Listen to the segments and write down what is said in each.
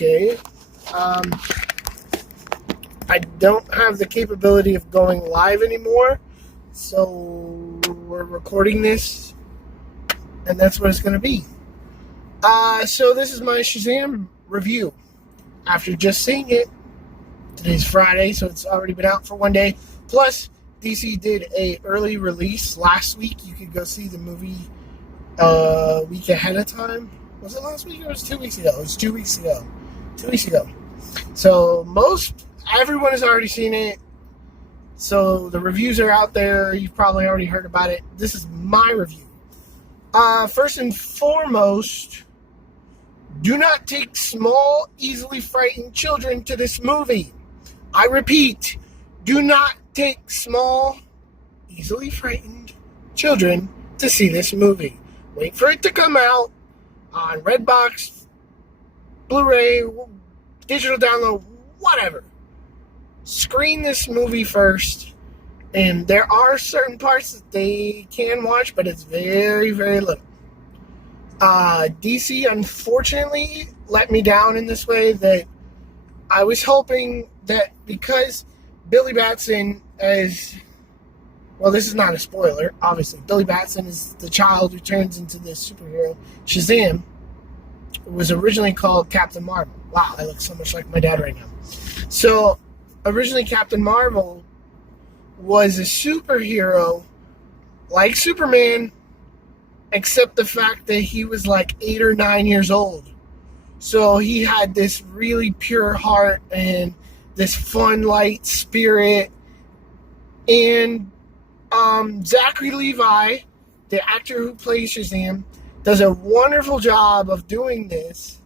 okay. I don't have the capability of going live anymore, so we're recording this, and that's what it's going to be. So this is my Shazam review. After just seeing it, today's Friday, so it's already been out for one day. Plus, DC did a early release last week. You could go see the movie a week ahead of time. Was it last week or was it 2 weeks ago? It was 2 weeks ago. 2 weeks ago. So everyone has already seen it. So the reviews are out there. You've probably already heard about it. This is my review. First and foremost, do not take small, easily frightened children to this movie. I repeat, do not take small, easily frightened children to see this movie. Wait for it to come out on Redbox, Blu-ray, digital download, whatever. Screen this movie first, and there are certain parts that they can watch, but it's very, very little. DC, unfortunately, let me down in this way that I was hoping that because Billy Batson well, this is not a spoiler, obviously. Billy Batson is the child who turns into this superhero, Shazam. It was originally called Captain Marvel. Wow, I look so much like my dad right now. So, originally Captain Marvel was a superhero like Superman, except the fact that he was like 8 or 9 years old. So he had this really pure heart and this fun, light spirit. And Zachary Levi, the actor who plays Shazam, does a wonderful job of doing this.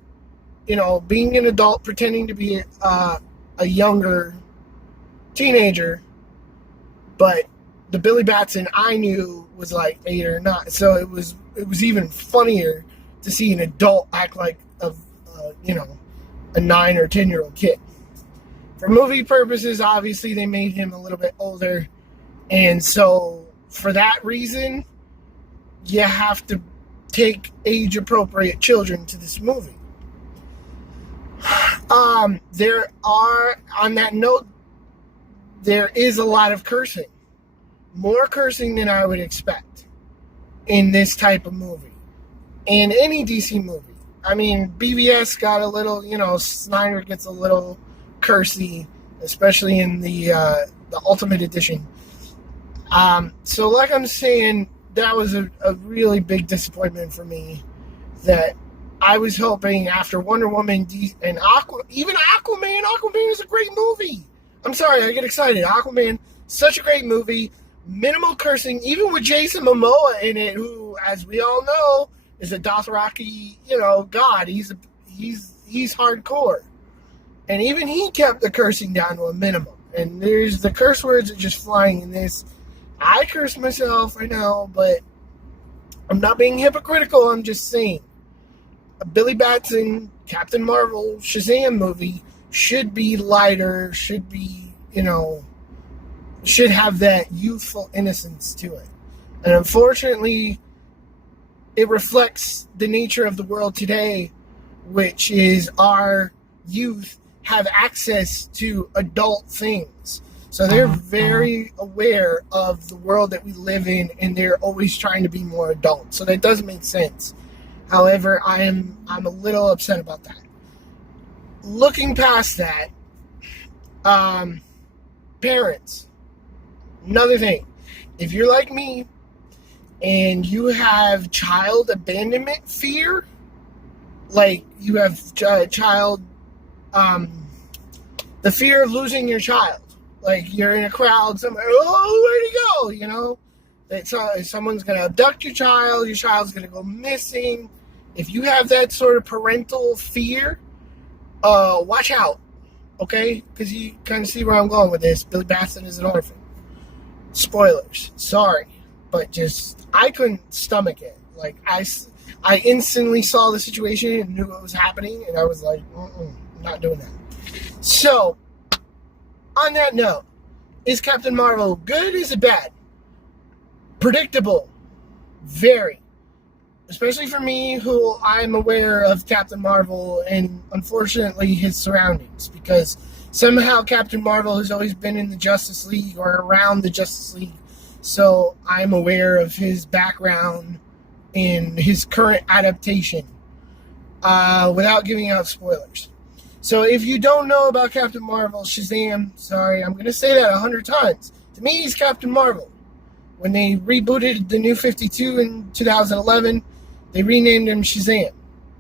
You know, being an adult, pretending to be a younger teenager. But the Billy Batson I knew was like 8 or 9. So it was even funnier to see an adult act like a 9 or 10-year-old kid. For movie purposes, obviously, they made him a little bit older. And so, for that reason, you have to take age-appropriate children to this movie. On that note, there is a lot of cursing. More cursing than I would expect in this type of movie. In any DC movie. I mean, BVS got a little, Snyder gets a little cursy, especially in the Ultimate Edition. So like I'm saying, that was a really big disappointment for me, that I was hoping after Wonder Woman and Aquaman is a great movie. I'm sorry, I get excited. Aquaman, such a great movie. Minimal cursing, even with Jason Momoa in it, who, as we all know, is a Dothraki, god. He's hardcore. And even he kept the cursing down to a minimum. And the curse words are just flying in this. I curse myself, I know, but I'm not being hypocritical. I'm just saying, a Billy Batson, Captain Marvel, Shazam movie should be lighter, should be, should have that youthful innocence to it. And unfortunately, it reflects the nature of the world today, which is our youth have access to adult things. So they're very aware of the world that we live in, and they're always trying to be more adult. So that does make sense. However, I'm a little upset about that. Looking past that, parents, another thing. If you're like me and you have child abandonment fear, like you have the fear of losing your child. Like you're in a crowd, somewhere, where'd he go? That someone's going to abduct your child's going to go missing. If you have that sort of parental fear, watch out, okay? Because you kind of see where I'm going with this. Billy Batson is an orphan. Spoilers, sorry, but I couldn't stomach it. Like I instantly saw the situation and knew what was happening, and I was like, I'm not doing that. So, on that note, is Captain Marvel good? Is it bad? Predictable. Very. especially for me, who I'm aware of Captain Marvel and unfortunately his surroundings, because somehow Captain Marvel has always been in the Justice League or around the Justice League, so I'm aware of his background and his current adaptation without giving out spoilers. So if you don't know about Captain Marvel, Shazam, sorry, I'm going to say that 100 times. To me, he's Captain Marvel. When they rebooted the New 52 in 2011, they renamed him Shazam,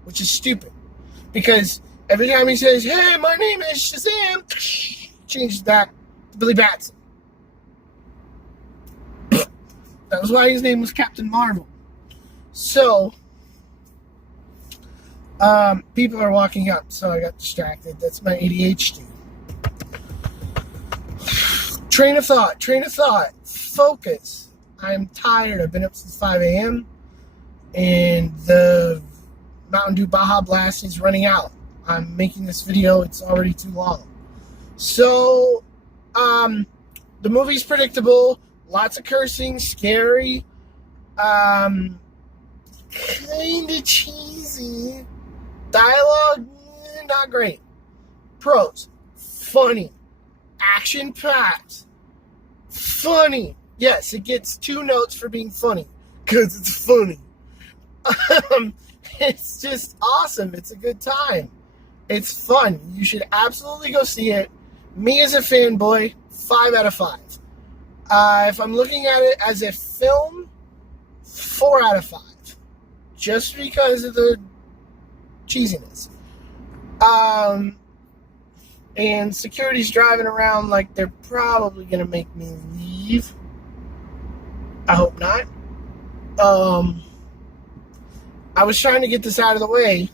which is stupid. Because every time he says, hey, my name is Shazam, changes back to Billy Batson. That was why his name was Captain Marvel. So, people are walking up, so I got distracted. That's my ADHD. Train of thought. Focus. I'm tired. I've been up since 5 a.m. and the Mountain Dew Baja Blast is running out. I'm making this video. It's already too long. So, the movie's predictable. Lots of cursing. Scary. Kind of cheesy. Dialogue, not great. Pros, funny. Action-packed. Funny. Yes, it gets 2 notes for being funny, because it's funny. It's just awesome. It's a good time. It's fun. You should absolutely go see it. Me as a fanboy, 5 out of 5. If I'm looking at it as a film, 4 out of 5. Just because of the cheesiness. And security's driving around like they're probably going to make me leave. I hope not. I was trying to get this out of the way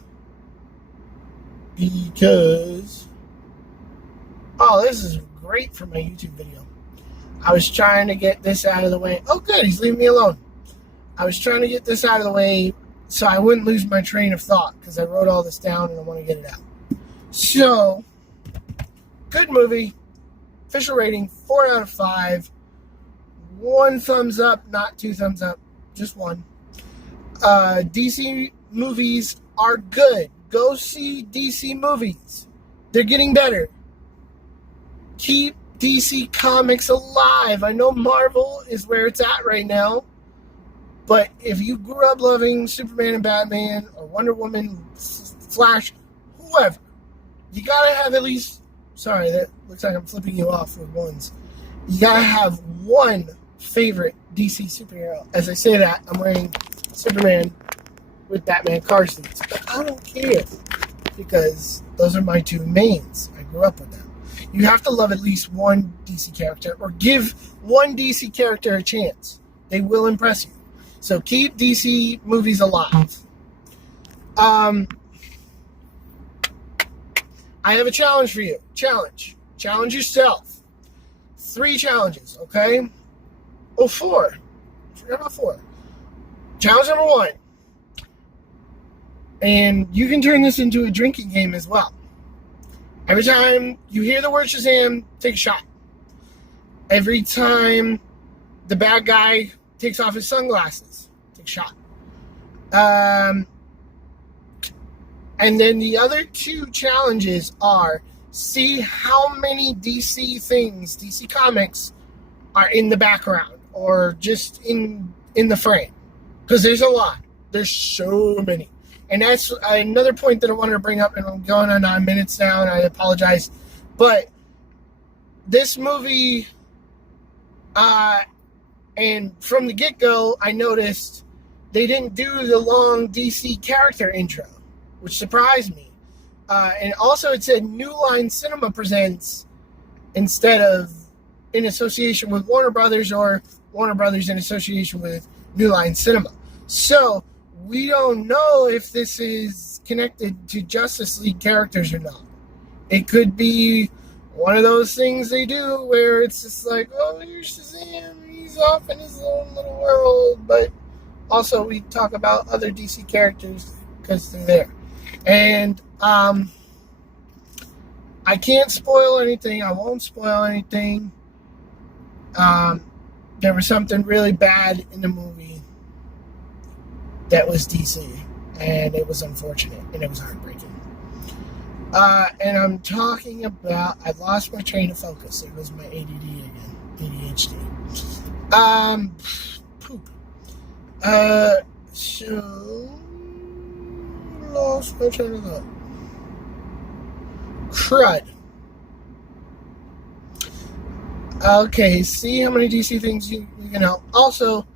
because, this is great for my YouTube video. I was trying to get this out of the way. Oh, good, he's leaving me alone. I was trying to get this out of the way so I wouldn't lose my train of thought, because I wrote all this down and I want to get it out. So, good movie. Official rating, 4 out of 5. 1 thumbs up, not 2 thumbs up, just 1. DC movies are good. Go see DC movies. They're getting better. Keep DC Comics alive. I know Marvel is where it's at right now, but if you grew up loving Superman and Batman or Wonder Woman, Flash, whoever, you gotta have at least, sorry, that looks like I'm flipping you off with ones. You gotta have one favorite DC superhero. As I say that, I'm wearing Superman with Batman car seats, but I don't care, because those are my 2 mains. I grew up with them. You have to love at least one DC character, or give one DC character a chance. They will impress you. So keep DC movies alive. I have a challenge for you. Challenge yourself. 3 challenges, okay? 4. I forgot about 4. Challenge number 1. And you can turn this into a drinking game as well. Every time you hear the word Shazam, take a shot. Every time the bad guy takes off his sunglasses, take a shot. And then the other 2 challenges are, see how many DC Comics are in the background or just in the frame. Because there's a lot. There's so many. And that's another point that I wanted to bring up, and I'm going on 9 minutes now, and I apologize. But this movie, and from the get-go, I noticed they didn't do the long DC character intro, which surprised me. And also it said New Line Cinema Presents instead of in association with Warner Brothers, or Warner Brothers in association with New Line Cinema. So we don't know if this is connected to Justice League characters or not. It could be one of those things they do where it's just like, oh, here's Shazam, he's off in his own little world, but also we talk about other DC characters because they're there. And I can't spoil anything. I won't spoil anything. There was something really bad in the movie. that was DC, and it was unfortunate, and it was heartbreaking. And I'm talking about, I lost my train of focus. It was my ADD again, ADHD. Poop. So, lost my train of thought. Crud. Okay, see how many DC things you can help. Also,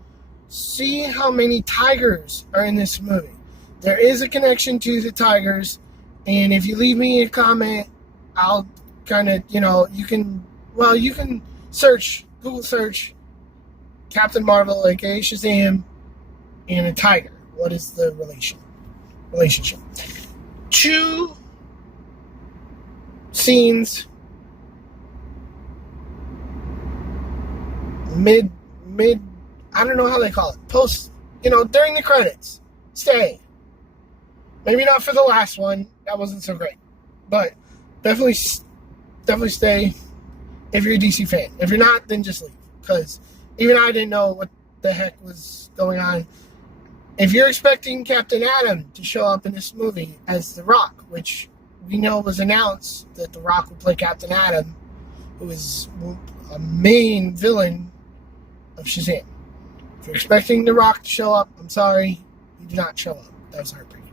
see how many tigers are in this movie. There is a connection to the tigers, and if you leave me a comment, I'll kind of, you can search, Google search Captain Marvel, aka Shazam, and a tiger. What is the relationship? 2 scenes mid, I don't know how they call it, post, during the credits, stay. Maybe not for the last one, that wasn't so great, but definitely stay if you're a DC fan. If you're not, then just leave, because even I didn't know what the heck was going on. If you're expecting Captain Atom to show up in this movie as The Rock, which we know was announced that The Rock would play Captain Atom, who is a main villain of Shazam. If you're expecting The Rock to show up, I'm sorry, he did not show up. That was heartbreaking.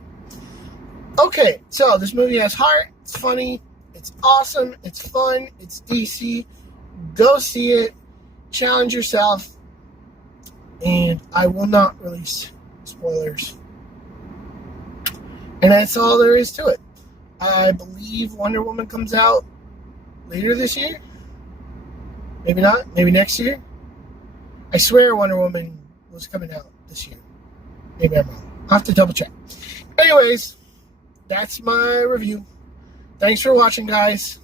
Okay, so this movie has heart, it's funny, it's awesome, it's fun, it's DC. Go see it, challenge yourself, and I will not release spoilers. And that's all there is to it. I believe Wonder Woman comes out later this year. Maybe not, maybe next year. I swear Wonder Woman was coming out this year. Maybe I'm wrong. I'll have to double check. Anyways, that's my review. Thanks for watching, guys.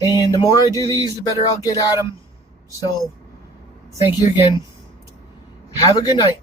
And the more I do these, the better I'll get at them. So, thank you again. Have a good night.